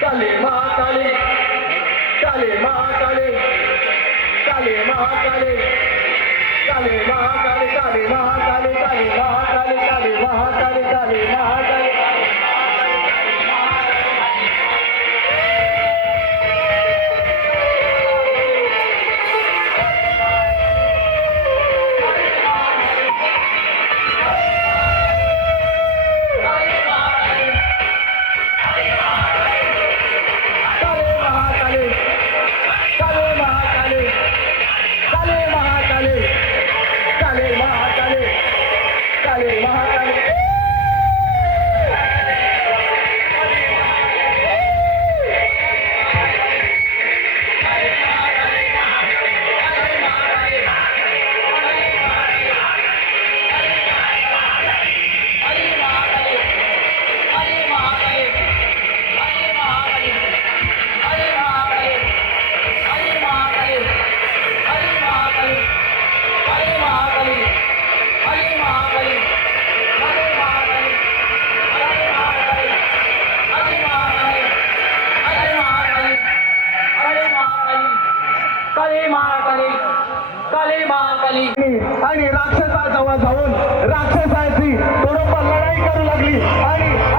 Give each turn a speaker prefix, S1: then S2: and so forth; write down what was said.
S1: কালিমা কালী কালিমা কালী কালিমা কালী কালিমা কালী কালিমা কালী কালিমা কালী কালিমা কালী কালিমা কালী राक्षसा जवळ जाऊन राक्षसाची बरोबर लढाई करू लागली आणि